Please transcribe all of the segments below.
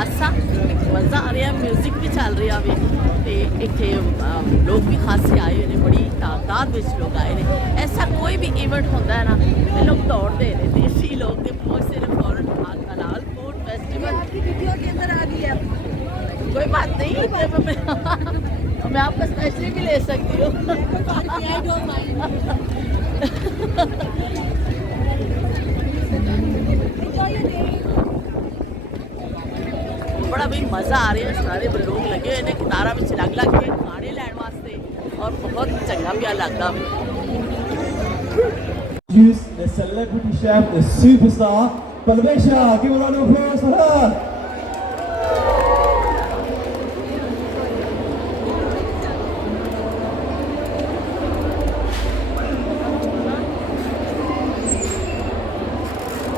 खासा मज़ा आ रहा, म्यूजिक भी चल रहा है तो इतने लोग भी खासे आए हुए हैं, बड़ी तादाद में लोग आए हैं। ऐसा कोई भी इवेंट होता है ना तो लोग दौड़ते हैं, देसी लोग तो पहुँचते हैं फॉरन हलाल फूड फेस्टिवल वीडियो के अंदर आ गई है। कोई बात नहीं, मैं आपका स्पेशली भी ले सकती हूँ। बड़ा भी मज़ा आ रहा है, सारे लोग लगे हुए कितारा में लग लग के खाने लैन वास्ते और बहुत चंगा पिया लगता। The celebrity chef, the superstar, Parvesha. Give a round of applause for her.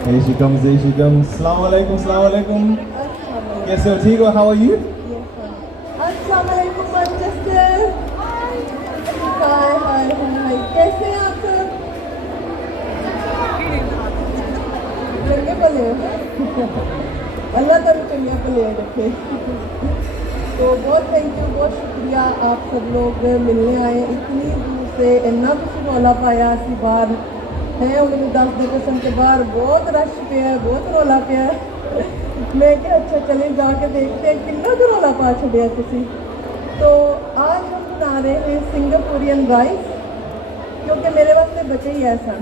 Here she comes, there she comes. Assalamu alaikum, assalamu alaikum. Yes, so Tigo, how are you? अस्सलाम वालेकुम मैनचेस्टर। हाय हाय हाय, कैसे हैं आप सब? चंगे भले हो? अल्लाह ताला चंगे भले रखे। तो बहुत थैंक यू, बहुत शुक्रिया आप सब लोग मिलने आए इतनी दूर से, इन्ना कुछ रौला पाया असी बाहर है उन्होंने 10 दिवसों के बाहर बहुत रश पे है, बहुत रौला पे है। मैं क्या अच्छा चले जाके देखते हैं कितना तो रौला पा छड़िया किसी। तो आज हम बना रहे हैं सिंगापुरियन राइस, क्योंकि मेरे वास्ते बचे ही ऐसा।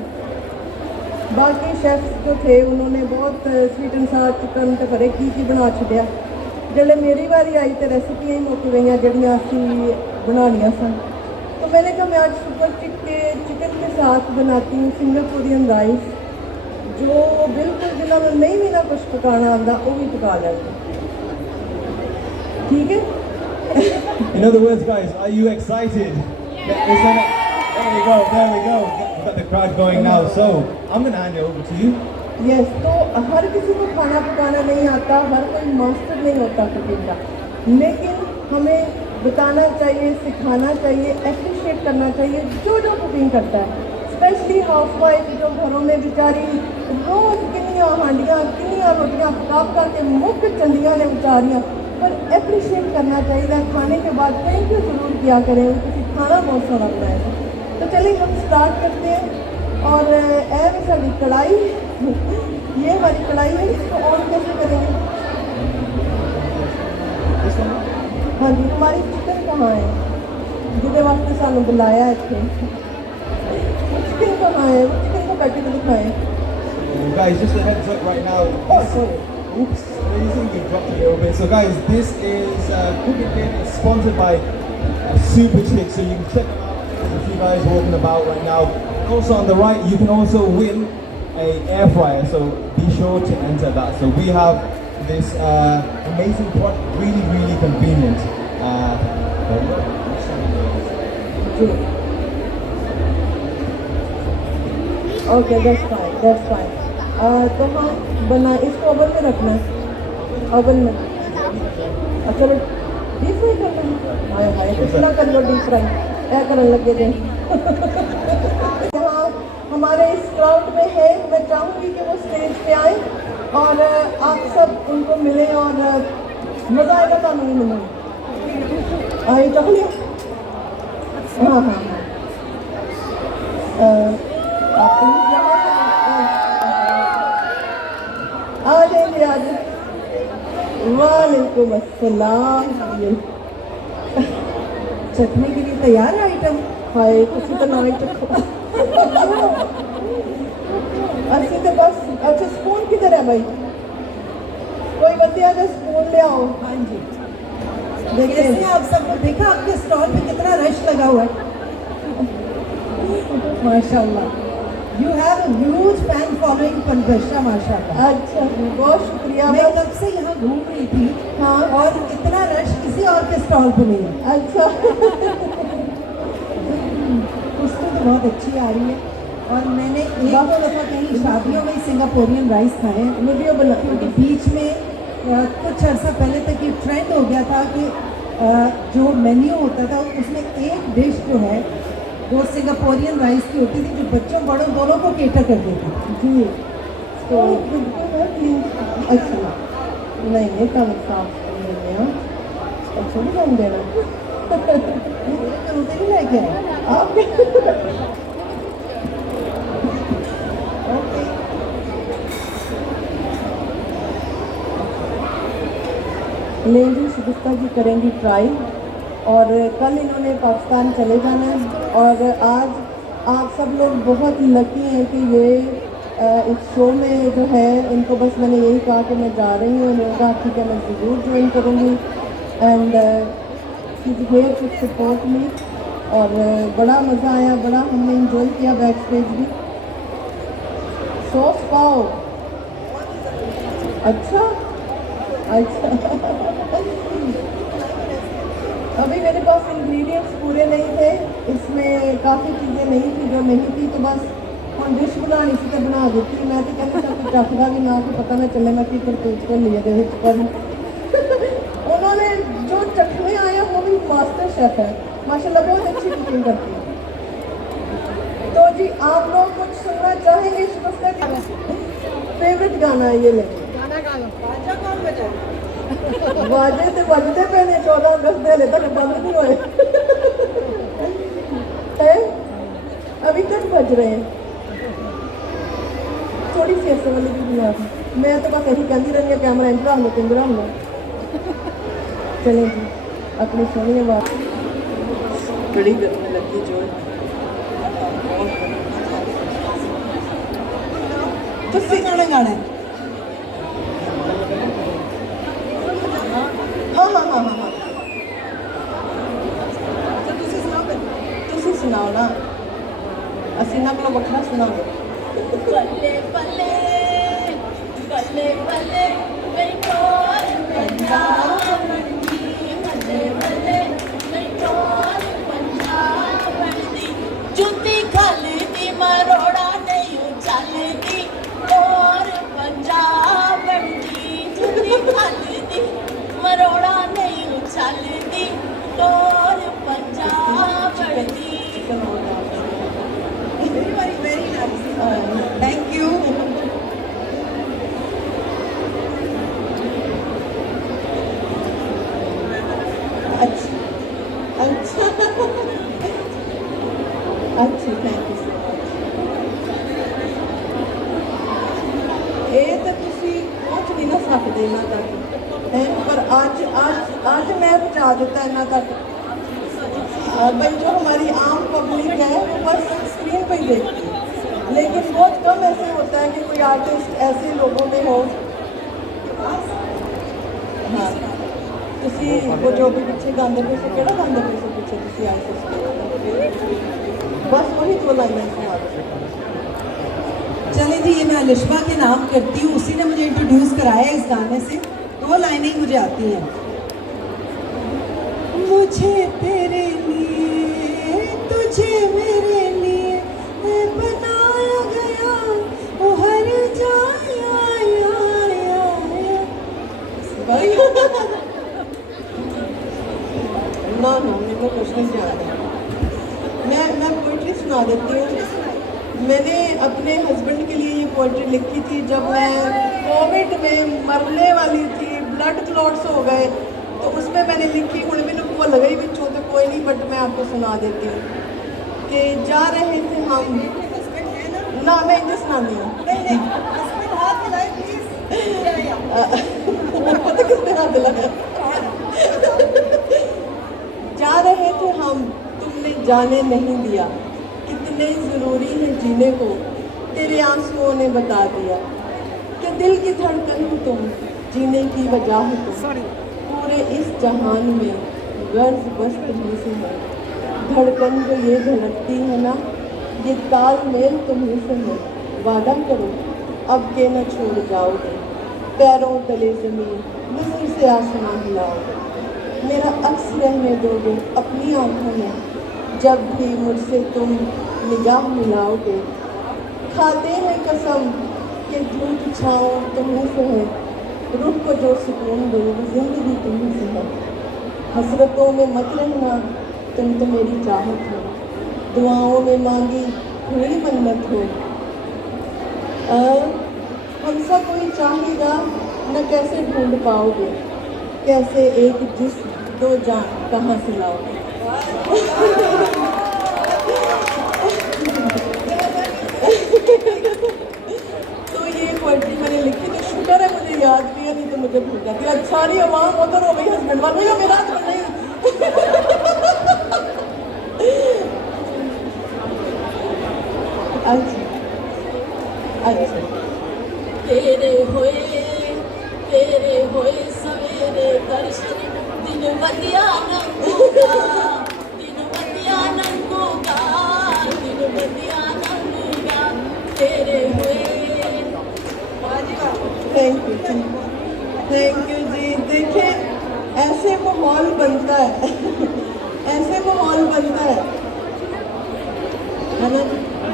बाकी शेफ्स जो थे उन्होंने बहुत स्वीट एंड सार चिकन तो करे की बना छड़िया। जल्द मेरी बारी आई तो रेसिपियाँ ही मुक गई जड़ियाँ असी बनानिया सन। तो मैंने कहा मैं आज सुपर चिकन के साथ बनाती हूँ सिंगापुरियन राइस, जो बिल्कुल जिन्होंने नहीं भी ना कुछ पकाना आता वो भी पका लेंगे। ठीक है? In other words, guys, are you excited? There we go, there we go. We've got the crowd going now. So, I'm going to hand it over to you. Yes, तो हर किसी को खाना पकाना नहीं आता, हर कोई मास्टर नहीं होता कुकिंग का, लेकिन हमें बताना चाहिए, सिखाना चाहिए, एप्रिशिएट करना चाहिए जो कुकिंग करता है। स्पेशली हाउस वाइफ जो घरों में बेचारी रोज़ किनिया हांडियाँ किनिया रोटियाँ पका के मुख चंदियाँ ने बेचारियाँ, पर एप्रिशिएट करना चाहिए। खाने के बाद थैंक यू ज़रूर किया करें, किसी खाना बहुत सोना बनाएगा। तो चलिए हम स्टार्ट करते हैं। और साड़ी कढ़ाई, ये हमारी कढ़ाई है, इसको ऑन कैसे करेंगे? हाँ जी, हमारी चिकन कहाँ है जिसके वास्ते सानू बुलाया है इतने? चिकन कहाँ है? चिकन को पैकेट दिखाएं। Guys, just a heads up right now. Oops, amazing, we dropped a little bit. So guys, this is Cooking Game is sponsored by Super Chick, so you can check them out. There's a few guys walking about right now. Also on the right, you can also win a air fryer, so be sure to enter that. So we have this amazing product, really convenient. There we go. Okay, that's fine. तो हम बना इसको oven में रखना है, oven में। अच्छा, deep fry करना है? हाय हाय, कितना कर लो डीप फ्राई, क्या करने लगे थे। यहाँ हमारे इस क्राउड में है, मैं चाहूँगी कि वो स्टेज पे आए और आप सब उनको मिले और मज़ा आएगा। तो नहीं मिले आए चाहूँगी। हाँ हाँ आप आ जाएंगे आज। वालेकुम अस्सलाम। चखने के लिए तैयार है आइटम? हाय, किसी तो ना चखो। अच्छे तो बस। अच्छा, स्पून किधर है भाई? कोई बंदे आगे स्पून ले आओ। हाँ जी, देखिए आप सबको देखा आपके स्टॉल पे कितना रश लगा हुआ है। माशाल्लाह, you have a huge fan following Parvesha, माशाल्लाह। अच्छा, बहुत शुक्रिया। मैं कब से यहाँ घूम रही थी, हाँ, और इतना रश किसी और के स्टॉल पे नहीं है। अच्छा। खुशबू तो बहुत अच्छी आ रही है। और मैंने एक दो दफ़ा कहीं शादियों में सिंगापुरियन राइस खाए हैं, वीडियो बना, क्योंकि बीच में कुछ अर्सा पहले तक ये ट्रेंड हो गया था कि जो मेन्यू होता था उसमें एक डिश जो है वो सिंगापुरियन राइस की होती थी, जो बच्चों बड़ों दोनों को केटर करती थी। जी, तो बिल्कुल। अच्छा, नहीं नहीं कम साफ देने हो अच्छा भी कम देना कमते भी लेके आए आप ओके लेडी शिगुफ्ता जी करेंगी ट्राई और कल इन्होंने पाकिस्तान चले जाना है और आज आप सब लोग बहुत लकी हैं कि ये इस शो में जो है इनको बस मैंने यही कहा कि मैं जा रही हूँ इन्होंने कहा ठीक है मैं ज़रूर ज्वाइन करूँगी and here to support me और बड़ा मज़ा आया बड़ा हमने इंजॉय किया बैक स्टेज भी सॉस पाव अच्छा अभी मेरे पास इंग्रेडिएंट्स पूरे नहीं थे इसमें काफ़ी चीज़ें नहीं थी जो नहीं थी तो बस हम डिश बनानी सी तो बना देती मैं तो कहती सब कुछ चखदा भी ना कि पता ना चले मैं की करतूत को लिए पर उन्होंने जो चखने आए वो भी मास्टर शेफ है माशाल्लाह बहुत अच्छी कुकिंग करती है तो जी आप लोग कुछ सुनना चाहेंगे शिगुफ्ता का फेवरेट गाना ये लेके वाजे तो बजते पे ने 14 अगस्त हले तक बंद नहीं हुए है अभी तक बज रहे हैं थोड़ी सी ऐसे वाली भी बुला मैं तो बस यही कहती रहनी है कैमरा इंटर हम पिंजरा हम चलें जी अपनी सोनी आवाज बड़ी गर्मी लगी जो तुसी गाना गाना है हाँ तुसी सुनाओ ना असी ना को बखरा सुनाओ बल्ले बल्ले बल्ले बल्ले बैठोर पंजाब बंदी बल्ले बल्ले बैठोर पंजाब बंदी जुत्ती खलदी मरोड़ा नहीं चलदी और पंजाब बंदी जुत्ती खलदी मरोड़ा नहीं चलदी और पंजाब बंदी थैंक यू अच्छा अच्छा अच्छी थैंक यू सो मच ये तो तुसी पहुंच नहीं ना सकते इन्ना तक है पर आज मैं पहुंचा देता इन्ना तक भाई जो हमारी आम पब्लिक है वो बस स्क्रीन पर ही देखती है लेकिन बहुत कम ऐसे होता है कि कोई आर्टिस्ट ऐसे लोगों में हो हाँ तुसी वो जो भी पीछे गांधे पे से केड़ा गांधे पे से पीछे तुसी आर्टिस्ट बस वही दो लाइनें सुना चले जी ये मैं अलिशबा के नाम करती हूँ उसी ने मुझे इंट्रोड्यूस कराया इस गाने से दो लाइनें मुझे आती हैं मुझे तेरे लिए तुझे मेरे लिए बनाया गया वो हर ना मेरे को कुछ नहीं जानता मैं पोइट्री सुना देती हूँ मैंने अपने हस्बैंड के लिए ये पोइट्री लिखी थी जब मैं कोविड में मरने वाली थी ब्लड क्लॉट्स हो गए तो उसमें मैंने लिखी हूँ मैंने भुल गई बिचों तो कोई नहीं बट मैं आपको सुना देती हूँ कि जा रहे थे हम ना मैं इंग्लिश सुनाती हूँ पता किसने हाथ दिलाया जा रहे थे हम तुमने जाने नहीं दिया कितने ज़रूरी है जीने को तेरे आंसुओं ने बता दिया कि दिल की धड़कन हो तुम जीने की वजह हो तुम पूरे इस जहान में गर्ज बस तुम्हीं से है धड़कन जो ये धड़कती है ना ये तालमेल तुम्हीं से है वादा करो अब के न छोड़ जाओगे पैरों तले ज़मीन नजर से आसमां हिलाओगे मेरा अक्स रहने दोगे अपनी आंखों में जब भी मुझसे तुम निगाह मिलाओगे खाते हैं कसम कि धूप छाओ तुम्हीं से है रूह को जो सुकून दे वो जिंदगी तुम्हीं से है हसरतों में मत रहना तुम तो मेरी चाहत हो दुआओं में मांगी हुई मन्नत हो हमसा कोई चाहेगा न कैसे ढूंढ पाओगे, कैसे एक जिस्म दो जान कहाँ से लाओगे। तो ये पोइट्री मैंने लिखी, तो शुक्र है मुझे याद नहीं है, नहीं तो मुझे भूल जाती। आज सारी आवाम उधर हो गई हस्बैंड वालों, या मेरा तो नहीं। अच्छा अच्छा। तेरे होए सवेरे दर्शन दिन वधिया नंगूगा, दिन वधिया नंगूगा, दिन वधिया नंगूगा तेरे होए। थैंक यू जी। देखें ऐसे माहौल बनता है, ऐसे माहौल बनता है ना।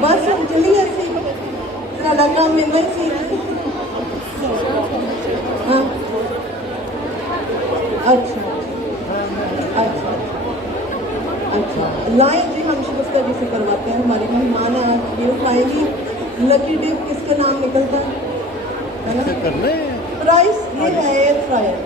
बस हम चलिए सी साडा काम इन्ना ही सी। हाँ अच्छा अच्छा अच्छा। लाएं जी, हम शिकस्ता जी से करवाते हैं। हमारे मेहमान हैं आज, ये फाइनली लकी डिप किसके नाम निकलता है ना। प्राइस ये है एयर फ्रायर।